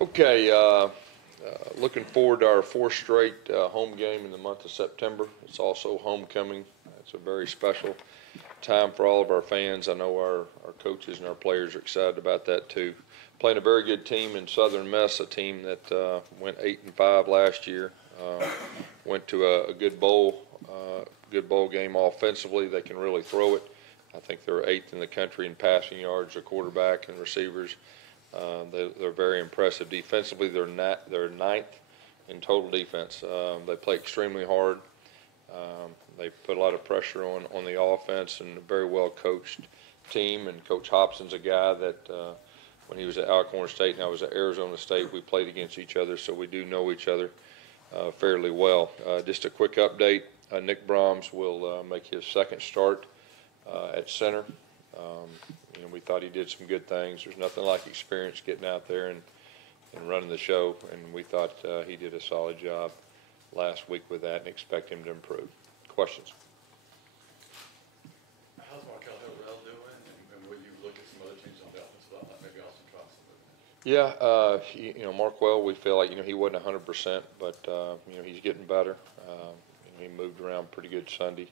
Okay, looking forward to our fourth straight home game in the month of September. It's also homecoming. It's a very special time for all of our fans. I know our coaches and our players are excited about that too. Playing a very good team in Southern Miss, a team that went 8-5 last year. Went to a good bowl game offensively. They can really throw it. I think they're 8th in the country in passing yards, their quarterback and receivers. They're very impressive defensively. They're 9th in total defense. They play extremely hard. They put a lot of pressure on the offense, and a very well coached team. And Coach Hobson's a guy that when he was at Alcorn State and I was at Arizona State, we played against each other, so we do know each other fairly well. Just a quick update: Nick Brahms will make his second start at center. We thought he did some good things. There's nothing like experience getting out there and running the show, and we thought he did a solid job last week with that and expect him to improve. Questions? How's Markel Hill doing? And will you look at some other changes on the offense, like maybe Austin Cross? Yeah, Markwell, we feel like, he wasn't 100%, but, he's getting better. He moved around pretty good Sunday.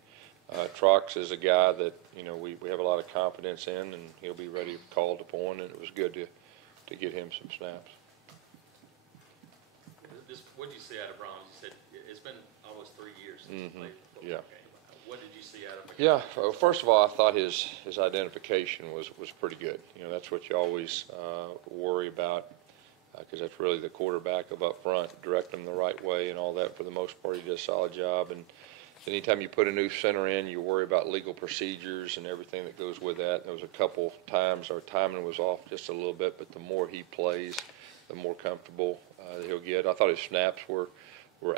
Trox is a guy that, we have a lot of confidence in, and he'll be ready called upon, and it was good to get him some snaps. What did you see out of Brahms? You said it's been almost 3 years since he played the football game. What did you see out of him? Yeah, first of all, I thought his identification was pretty good. That's what you always worry about, because that's really the quarterback up front, direct them the right way and all that. For the most part, he did a solid job. And anytime you put a new center in, you worry about legal procedures and everything that goes with that. There was a couple times our timing was off just a little bit, but the more he plays, the more comfortable he'll get. I thought his snaps were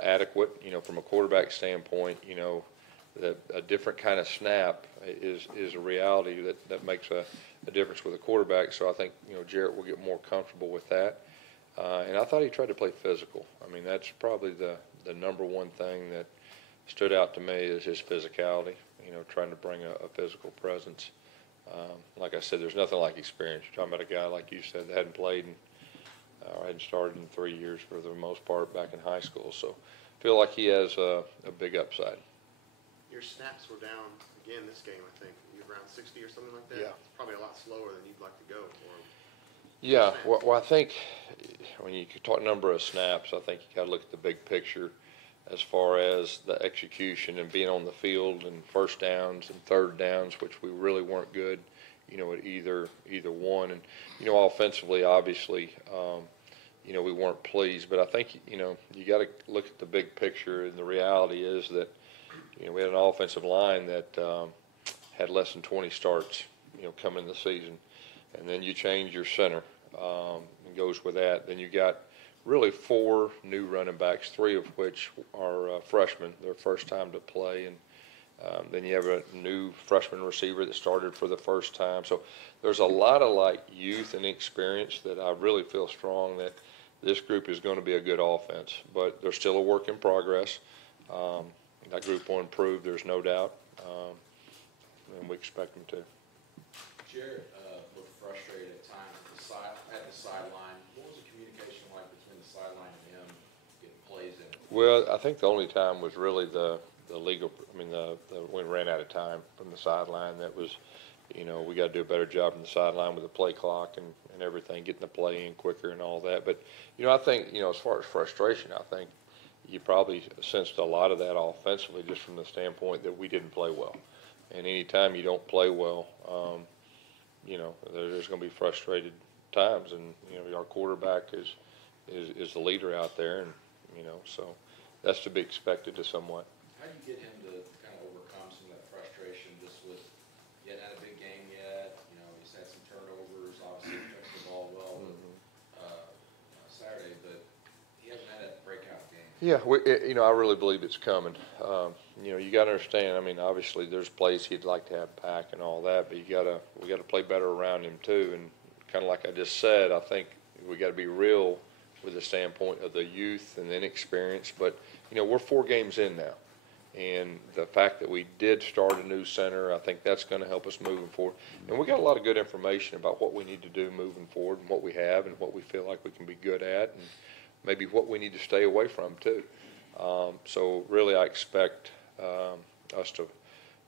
adequate. From a quarterback standpoint, that a different kind of snap is a reality that makes a difference with a quarterback. So I think Jarrett will get more comfortable with that. And I thought he tried to play physical. I mean, that's probably the number one thing that stood out to me is his physicality. Trying to bring a physical presence. Like I said, there's nothing like experience. You're talking about a guy like you said that hadn't played or hadn't started in 3 years for the most part back in high school. So I feel like he has a big upside. Your snaps were down again this game, I think. You were around 60 or something like that? Yeah. It's probably a lot slower than you'd like to go. Yeah, well, I think when you talk number of snaps, I think you got to look at the big picture as far as the execution and being on the field and first downs and third downs, which we really weren't good, at either one. And, offensively, obviously, we weren't pleased. But I think, you got to look at the big picture, and the reality is that, we had an offensive line that had less than 20 starts, coming in the season. And then you change your center, and goes with that. Then you got really 4 new running backs, 3 of which are freshmen, their first time to play. And then you have a new freshman receiver that started for the first time. So there's a lot of youth and experience that I really feel strong that this group is going to be a good offense. But they're still a work in progress. That group will improve, there's no doubt, and we expect them to. Jarrett looked frustrated at times at the sideline. What was the communication like between the sideline and him getting plays in? Well, I think the only time was really the legal. We ran out of time from the sideline. That was, we got to do a better job from the sideline with the play clock and everything, getting the play in quicker and all that. But I think as far as frustration, I think you probably sensed a lot of that offensively just from the standpoint that we didn't play well. And anytime you don't play well, there's going to be frustrated times. And our quarterback is the leader out there, and so that's to be expected to somewhat. How do you get him to kind of overcome some of that frustration just with he hadn't had a big game yet? He's had some turnovers, obviously touched the ball well Saturday, but he hasn't had that breakout game. Yeah, I really believe it's coming. You got to understand. Obviously there's plays he'd like to have back and all that, but we got to play better around him too. And kind of like I just said, I think we got to be real with the standpoint of the youth and inexperience. But we're 4 games in now, And the fact that we did start a new center, I think that's going to help us moving forward. And we got a lot of good information about what we need to do moving forward and what we have and what we feel like we can be good at and maybe what we need to stay away from too. So really I expect us to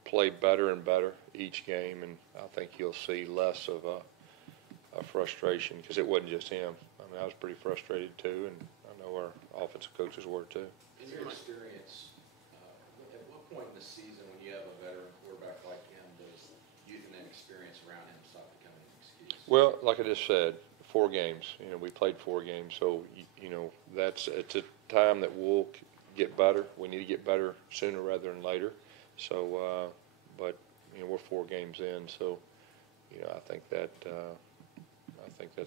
play better and better each game, and I think you'll see less of a frustration because it wasn't just him. I mean, I was pretty frustrated too, and I know our offensive coaches were too. In your experience, at what point in the season when you have a veteran quarterback like him, does youth and inexperience around him stop becoming an excuse? Well, like I just said, 4 games. We played 4 games, so it's a time that we'll get better. We need to get better sooner rather than later. So, but we're 4 games in, so I think that's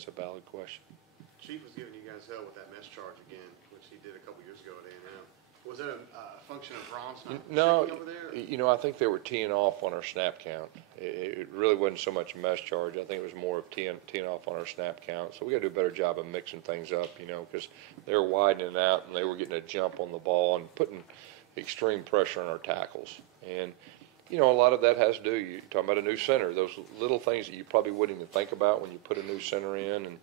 a valid question. Chief was giving you guys hell with that mesh charge again, which he did a couple years ago at A&M. Was that a function of Brahms not No, shooting over there? I think they were teeing off on our snap count. It really wasn't so much a mesh charge. I think it was more of teeing off on our snap count. So we got to do a better job of mixing things up, because they were widening out and they were getting a jump on the ball and putting extreme pressure on our tackles. And, a lot of that has to do, you're talking about a new center, those little things that you probably wouldn't even think about when you put a new center in. And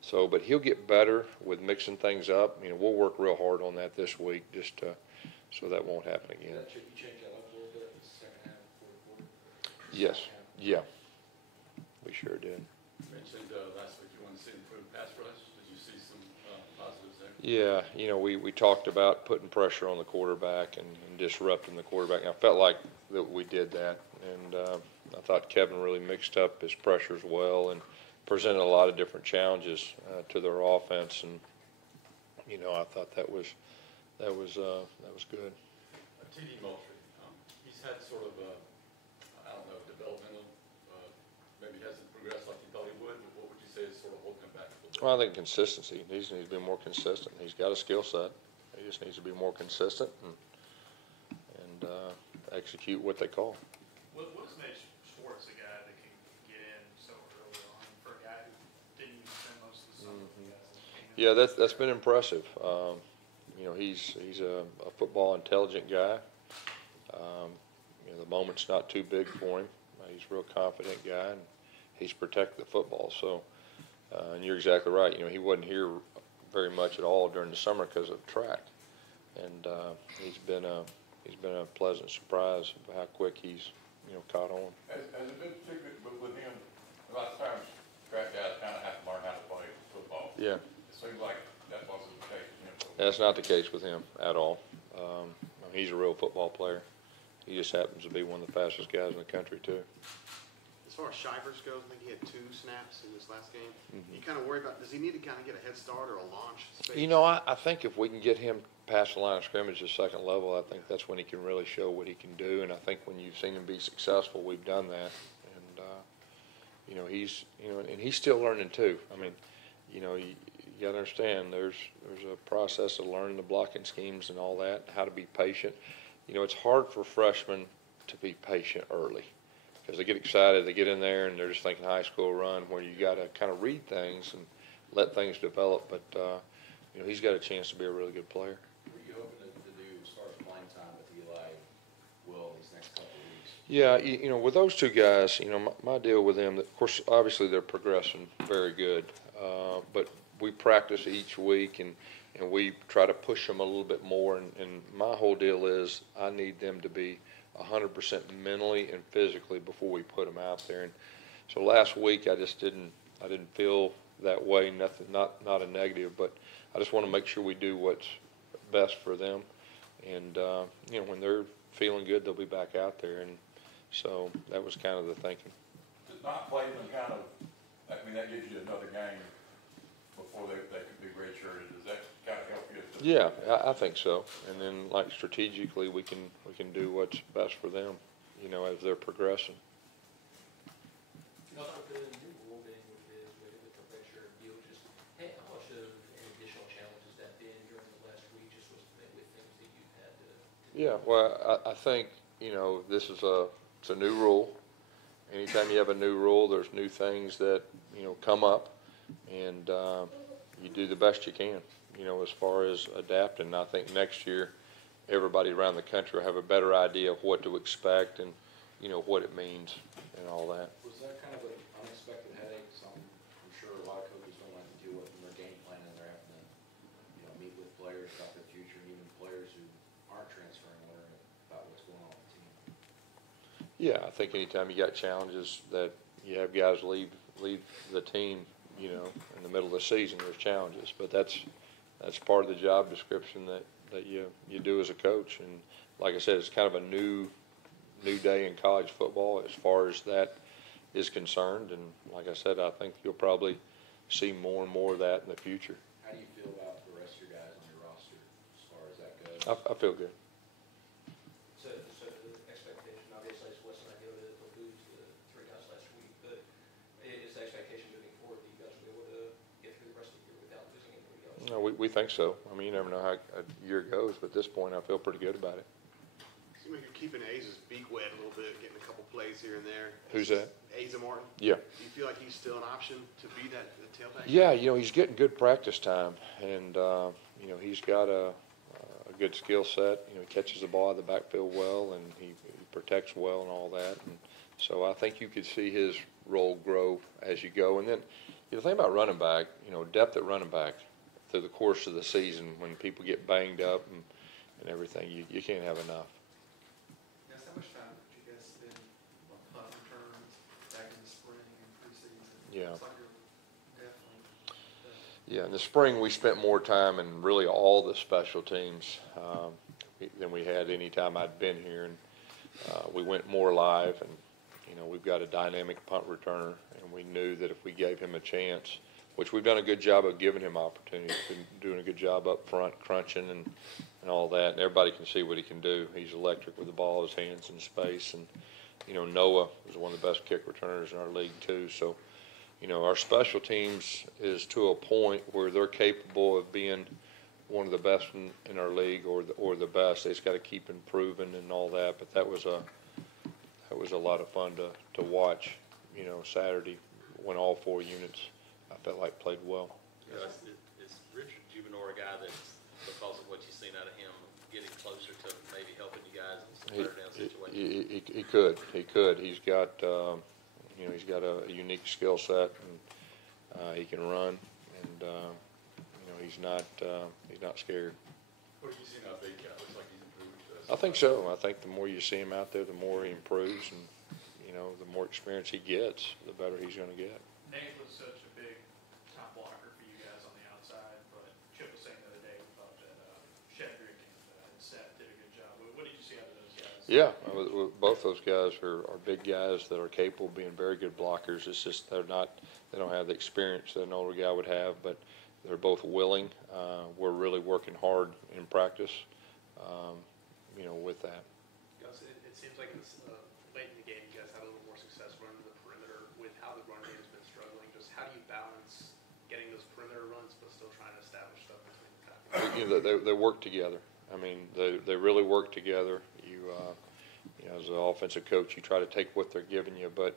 so, but he'll get better with mixing things up. We'll work real hard on that this week just so that won't happen again. You change that up a little bit in the second half, fourth quarter? Yes, yeah, we sure did. You mentioned last week you wanted to see improved pass rush. Did you see some positives there? Yeah, we talked about putting pressure on the quarterback and disrupting the quarterback. I felt like that we did that, and I thought Kevin really mixed up his pressures well and presented a lot of different challenges to their offense, and I thought that was good. T.D. Moultrie, he's had sort of developmental, maybe hasn't progressed like he thought he would, but what would you say is sort of holding him back a little bit? Well, I think consistency. He needs to be more consistent. He's got a skill set. He just needs to be more consistent and execute what they call. What has made Schwartz a guy that can get in so early on for a guy who didn't even spend most of the summer with the guys? Yeah, that's been impressive. He's a football intelligent guy. The moment's not too big for him. He's a real confident guy, and he's protected the football. So, and you're exactly right. He wasn't here very much at all during the summer because of track, and he's been a pleasant surprise of how quick he's caught on. As a big secret with him, a lot of times track guys kind of have to learn how to play football. Yeah. It seems like that wasn't the case with him. That's not the case with him at all. He's a real football player. He just happens to be one of the fastest guys in the country too. As far as Shivers goes, I think he had 2 snaps in this last game. Mm-hmm. You kind of worry about, does he need to kind of get a head start or a launch space? I think if we can get him past the line of scrimmage to second level, I think that's when he can really show what he can do. And I think when you've seen him be successful, we've done that. And he's and he's still learning too. I mean, you got to understand there's a process of learning the blocking schemes and all that, how to be patient. It's hard for freshmen to be patient early because they get excited, they get in there, and they're just thinking high school run, where you got to kind of read things and let things develop. But he's got a chance to be a really good player. What are you hoping to do as far as playing time with Eli Will these next couple of weeks? Yeah, with those 2 guys, my deal with them, of course, obviously they're progressing very good, but we practice each week and we try to push them a little bit more. And my whole deal is I need them to be 100% mentally and physically before we put them out there. And so last week I didn't feel that way. Nothing, not a negative, but I just want to make sure we do what's best for them. And when they're feeling good, they'll be back out there. And so that was kind of the thinking. Does not play them kind of, that gives you another game before they could be redshirted. Does that kind of help you? Yeah, I think so. And then, like, strategically, we can do what's best for them, as they're progressing. With the new rule being what it is with the redshirt deal, just how much of an additional challenge has that been during the last week, just with things that you've had to Yeah, well, I think, this is it's a new rule. Anytime you have a new rule, there's new things that, come up, and you do the best you can, as far as adapting. I think next year, everybody around the country will have a better idea of what to expect and, what it means and all that. Was that kind of an unexpected headache? I'm sure a lot of coaches don't like to deal with in their game plan, and they're having to, meet with players about their future, and even players who aren't transferring, wondering about what's going on with the team. Yeah, I think anytime you got challenges that you have guys leave the team, in the middle of the season, there's challenges. But that's part of the job description that you do as a coach. And like I said, it's kind of a new day in college football as far as that is concerned. And like I said, I think you'll probably see more and more of that in the future. How do you feel about the rest of your guys on your roster as far as that goes? I feel good. So the expectation, obviously, it wasn't ideal to lose the three guys last week, but is the expectation moving forward that you guys will be able to get through the rest of the year without losing anybody else? No, we think so. I mean, you never know how a year goes, but at this point, I feel pretty good about it. Seems like you're keeping Aza's beak wet a little bit, getting a couple plays here and there. Who's that? Asa Martin. Yeah. Do you feel like he's still an option to be that tailback? Yeah, he's getting good practice time, and he's got a good skill set. He catches the ball out of the backfield well, and he protects well and all that. And so I think you could see his role grow as you go. And then the thing about running back, depth at running back through the course of the season, when people get banged up and everything, you can't have enough. Guys, how much time did you guys spend on punt returns back in the spring and preseason? Yeah. It's like you're definitely. Yeah, in the spring we spent more time in really all the special teams than we had any time I'd been here, and we went more live. And we've got a dynamic punt returner, and we knew that if we gave him a chance, which we've done a good job of giving him opportunities, been doing a good job up front, crunching and all that, and everybody can see what he can do. He's electric with the ball, his hands in space, and Noah is one of the best kick returners in our league too. So. Our special teams is to a point where they're capable of being one of the best in our league or the best. They just got to keep improving and all that. But that was a lot of fun to watch. Saturday when all four units I felt like played well. Is Richard Juvenor a guy that's, because of what you've seen out of him, getting closer to maybe helping you guys in some better down situations? He could. He's got. He's got a unique skill set, and he can run, and he's not scared. What have you seen out of Big Cat? Looks like he's improved. I think so. I think the more you see him out there, the more he improves, and the more experience he gets, the better he's going to get. Nate was such a big top blocker for you guys on the outside, but Chip was saying the other day we thought that Shedrick and Seth did a good job. What did you see out of those guys? Yeah, both those guys are big guys that are capable of being very good blockers. It's just they don't have the experience that an older guy would have, but they're both willing. We're really working hard in practice, with that. Gus, it seems like it's late in the game you guys had a little more success running the perimeter with how the run game has been struggling. Just how do you balance getting those perimeter runs but still trying to establish stuff between the tackles? They work together. I mean, they really work together. As an offensive coach, you try to take what they're giving you, but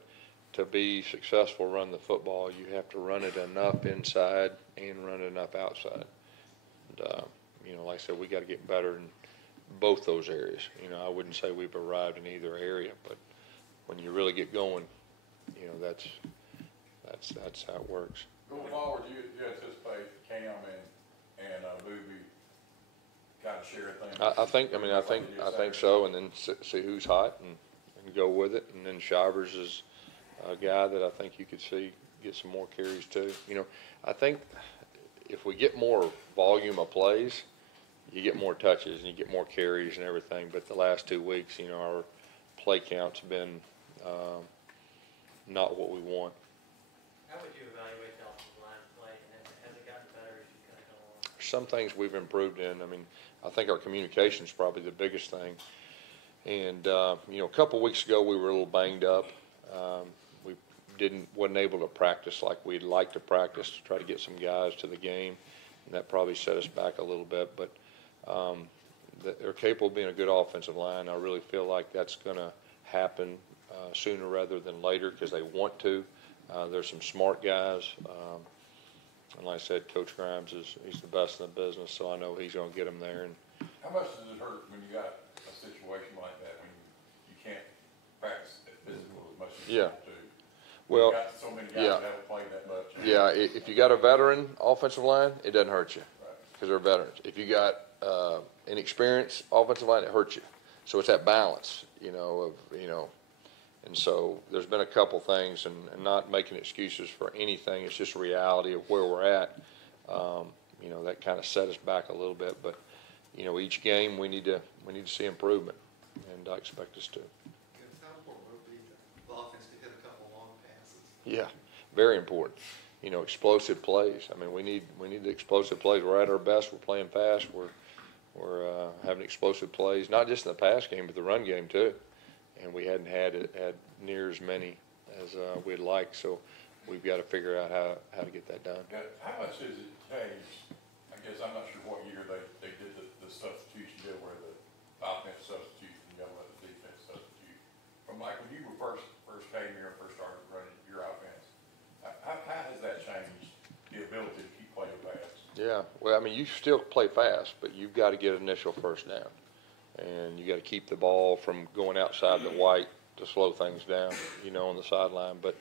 to be successful run the football, you have to run it enough inside and run it enough outside. And, like I said, we got to get better in both those areas. I wouldn't say we've arrived in either area, but when you really get going, that's how it works. Going forward, you anticipate Cam and Boobie kind of share things? I think so, and then see who's hot and go with it. And then Shivers is a guy that I think you could see get some more carries too. I think if we get more volume of plays, you get more touches and you get more carries and everything. But the last 2 weeks, our play count's been not what we want. How would you evaluate the offensive line play, and has it gotten better as you kind of go along? Some things we've improved in. I think our communication is probably the biggest thing. And, a couple weeks ago we were a little banged up. We wasn't able to practice like we'd like to practice to try to get some guys to the game. And that probably set us back a little bit. But they're capable of being a good offensive line. I really feel like that's going to happen sooner rather than later because they want to. There's some smart guys. And like I said, Coach Grimes he's the best in the business, so I know he's going to get them there. And How much does it hurt when you got a situation like that, when you can't practice physical as much as you Yeah. want to? Well, You got so many guys yeah. that haven't played that much. Yeah, if you got a veteran offensive line, it doesn't hurt you Right. because they're veterans. If you got inexperienced offensive line, it hurts you. So it's that balance, and so there's been a couple things, and not making excuses for anything. It's just a reality of where we're at. That kind of set us back a little bit, but each game we need to see improvement, and I expect us to. How important would it be the offense to hit a couple long passes? Yeah, very important. Explosive plays. I mean, we need the explosive plays. We're at our best. We're playing fast. We're having explosive plays, not just in the pass game, but the run game too. And we hadn't had near as many as we'd like. So we've got to figure out how to get that done. Yeah, how much does it change? I guess I'm not sure what year they did the substitution deal where the offense substitutes and you let the defense substitute. From like when you were first came here and first started running your offense, how has that changed the ability to keep playing fast? Yeah, well, I mean, you still play fast, but you've got to get initial first down, and you got to keep the ball from going outside the white to slow things down, on the sideline. But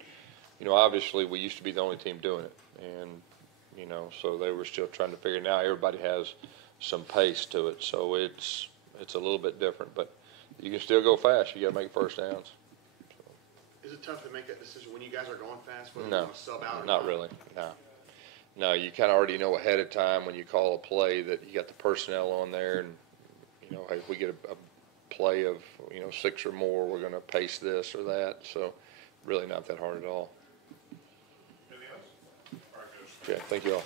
obviously, we used to be the only team doing it, and so they were still trying to figure. Now everybody has some pace to it, so it's a little bit different. But you can still go fast. You got to make first downs. Is it tough to make that decision when you guys are going fast, whether No, you want to sub out or not really. No, you kind of already know ahead of time when you call a play that you got the personnel on there, and hey, if we get a play of 6 or more, we're going to pace this or that. So really not that hard at all. Anything else? All right, Coach. Okay, thank you all.